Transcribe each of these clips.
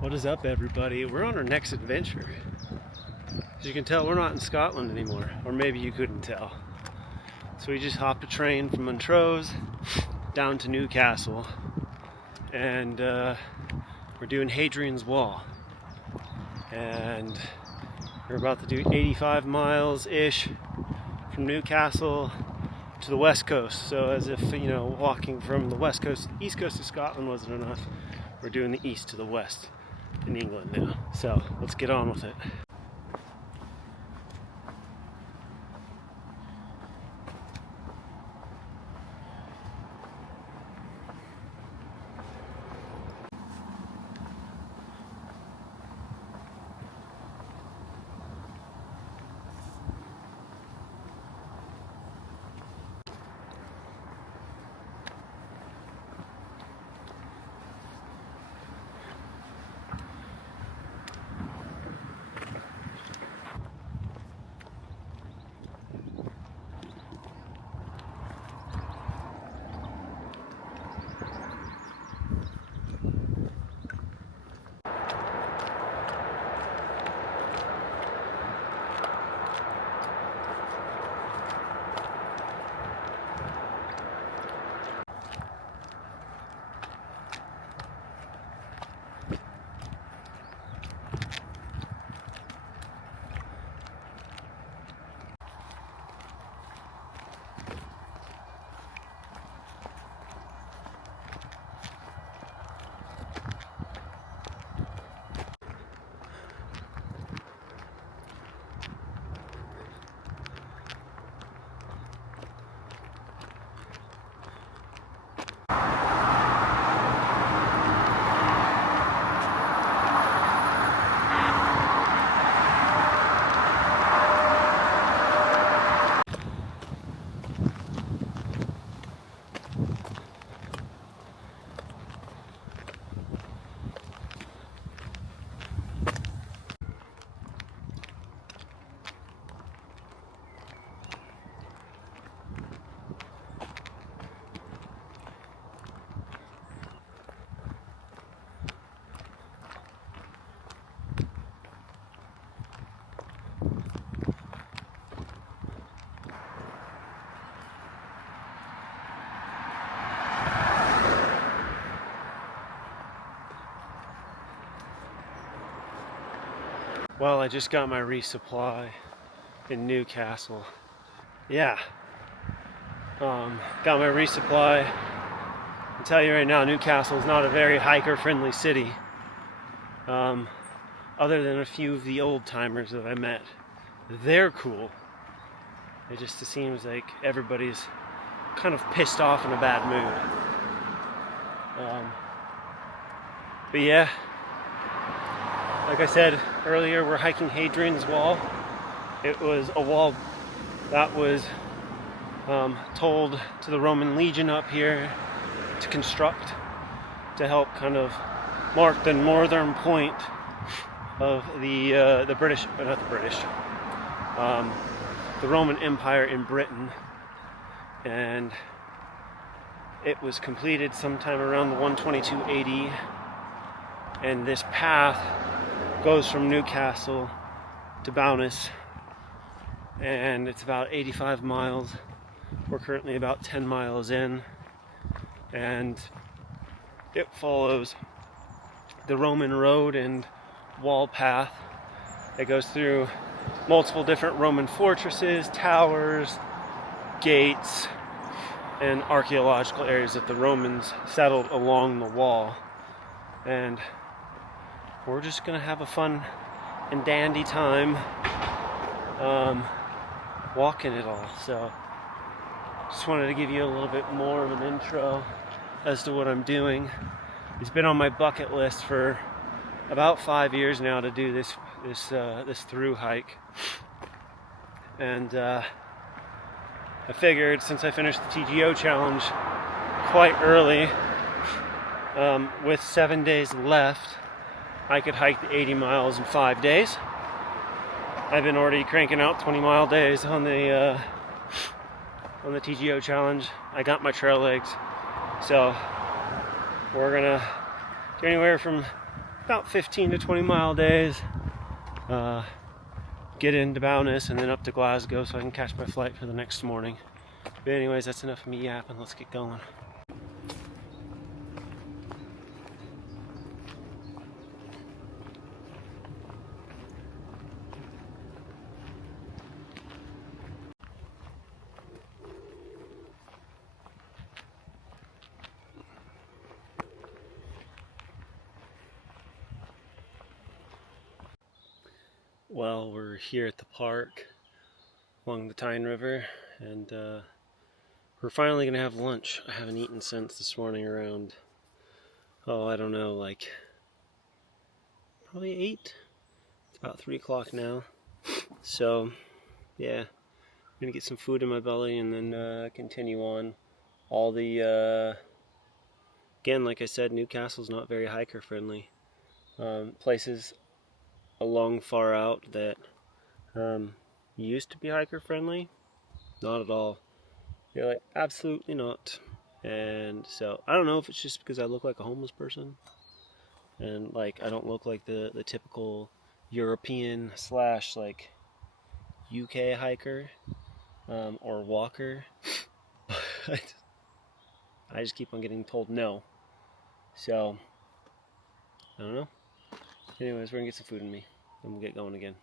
What is up, everybody? We're on our next adventure. As you can tell, we're not in Scotland anymore, or maybe you couldn't tell. So we just hopped a train from Montrose down to Newcastle, and we're doing Hadrian's Wall. And we're about to do 85 miles-ish from Newcastle to the west coast. So as if, walking from the west coast, east coast of Scotland wasn't enough, we're doing the east to the west in England now. So let's get on with it. Well, I just got my resupply in Newcastle. Yeah. Got my resupply. I can tell you right now, Newcastle is not a very hiker-friendly city. Other than a few of the old-timers that I met. They're cool. It just seems like everybody's kind of pissed off in a bad mood. But yeah. Like I said earlier, we're hiking Hadrian's Wall. It was a wall that was told to the Roman legion up here to construct to help kind of mark the northern point of the British, but not the British, the Roman Empire in Britain. And it was completed sometime around the 122 AD. And this path goes from Newcastle to Bowness, and it's about 85 miles. We're currently about 10 miles in, and it follows the Roman road and wall path. It goes through multiple different Roman fortresses, towers, gates, and archaeological areas that the Romans settled along the wall. And we're just gonna have a fun and dandy time walking it all. So just wanted to give you a little bit more of an intro as to what I'm doing. It's been on my bucket list for about 5 years now to do this through hike. And I figured, since I finished the TGO challenge quite early, with 7 days left, I could hike the 80 miles in 5 days. I've been already cranking out 20-mile days on the TGO challenge. I got my trail legs, so we're gonna do anywhere from about 15 to 20 mile days. Get into Bowness and then up to Glasgow so I can catch my flight for the next morning. But anyways, that's enough of me yapping. Let's get going. Well, we're here at the park along the Tyne River, and we're finally gonna have lunch. I haven't eaten since this morning around, I don't know, like probably 8. It's about 3 o'clock now. So, yeah, I'm gonna get some food in my belly and then continue on. All the, again, like I said, Newcastle's not very hiker friendly. Places along far out that used to be hiker friendly, not at all. They're like, absolutely not. And so I don't know if it's just because I look like a homeless person and like I don't look like the typical European / like UK hiker or walker. I just keep on getting told no. So I don't know. Anyways, we're gonna get some food in me and we'll get going again.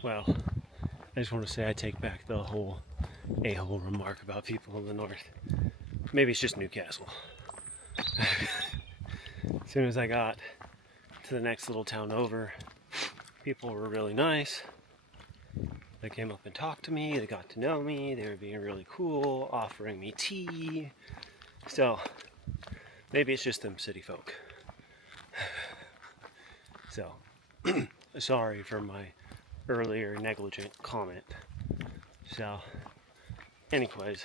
Well, I just want to say I take back the whole a-hole remark about people in the north. Maybe it's just Newcastle. As soon as I got to the next little town over, people were really nice. They came up and talked to me, they got to know me, they were being really cool, offering me tea. So, maybe it's just them city folk. So, sorry for my earlier negligent comment. So, anyways,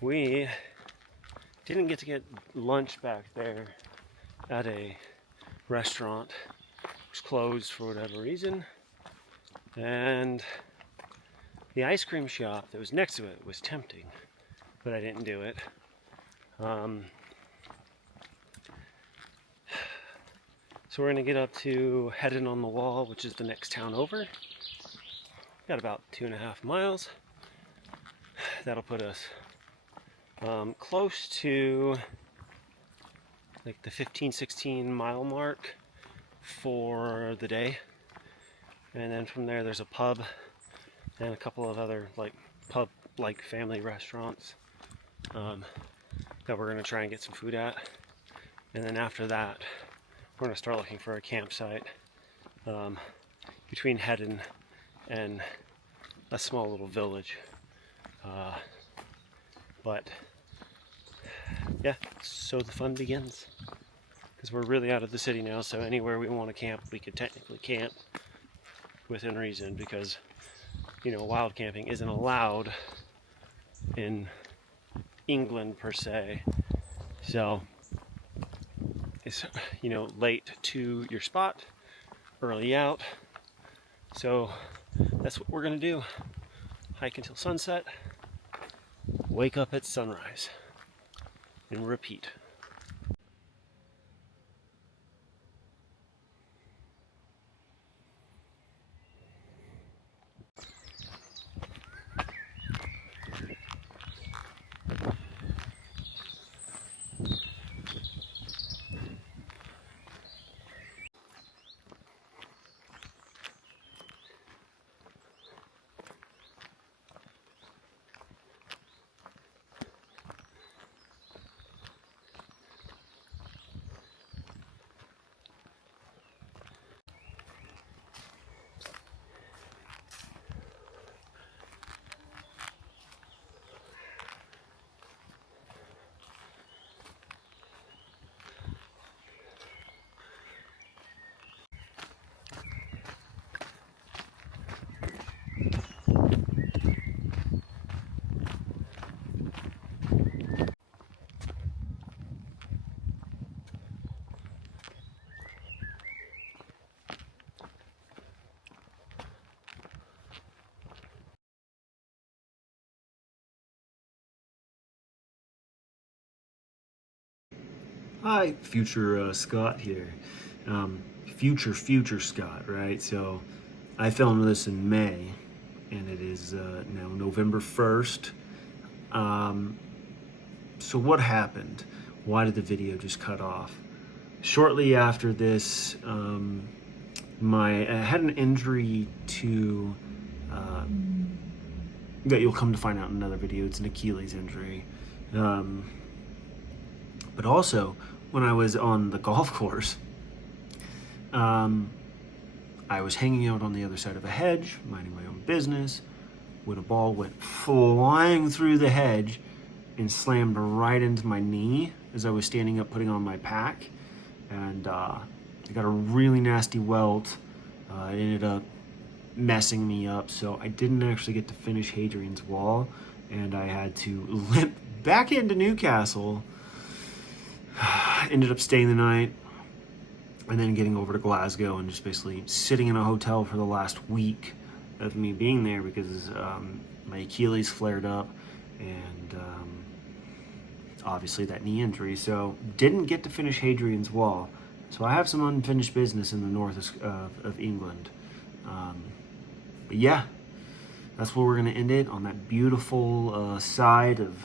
we didn't get to get lunch back there at a restaurant. It was closed for whatever reason. And the ice cream shop that was next to it was tempting, but I didn't do it. So we're gonna get up to Heddon-On-The-Wall, which is the next town over. Got about 2.5 miles. That'll put us close to like the 15-16 mile mark for the day. And then from there there's a pub and a couple of other like pub-like family restaurants that we're gonna try and get some food at. And then after that, we're gonna start looking for a campsite between Heddon and a small little village. But yeah, so the fun begins. Because we're really out of the city now, so anywhere we want to camp, we could technically camp within reason, because, you know, wild camping isn't allowed in England per se. So it's, you know, late to your spot, early out. So that's what we're gonna do. Hike until sunset, wake up at sunrise, and repeat. Hi, future Scott here. Future Scott, right? So I filmed this in May, and it is now November 1st. So what happened? Why did the video just cut off? Shortly after this, I had an injury to, that you'll come to find out in another video. It's an Achilles injury. But also, when I was on the golf course, I was hanging out on the other side of a hedge, minding my own business, when a ball went flying through the hedge and slammed right into my knee as I was standing up putting on my pack. And I got a really nasty welt. It ended up messing me up, so I didn't actually get to finish Hadrian's Wall, and I had to limp back into Newcastle. Ended up staying the night and then getting over to Glasgow and just basically sitting in a hotel for the last week of me being there because my Achilles flared up and obviously that knee injury. So didn't get to finish Hadrian's Wall. So I have some unfinished business in the north of England. But yeah, that's where we're going to end it, on that beautiful side of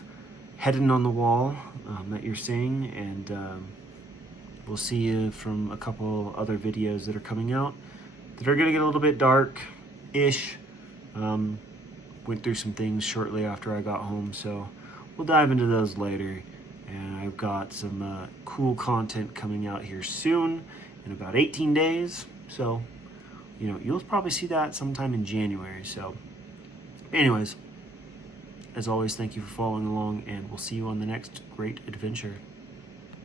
Heddon-On-The-Wall that you're seeing, and we'll see you from a couple other videos that are coming out that are going to get a little bit dark-ish. Went through some things shortly after I got home, so we'll dive into those later. And I've got some cool content coming out here soon, in about 18 days, so you know, you'll probably see that sometime in January. So anyways, as always, thank you for following along, and we'll see you on the next great adventure.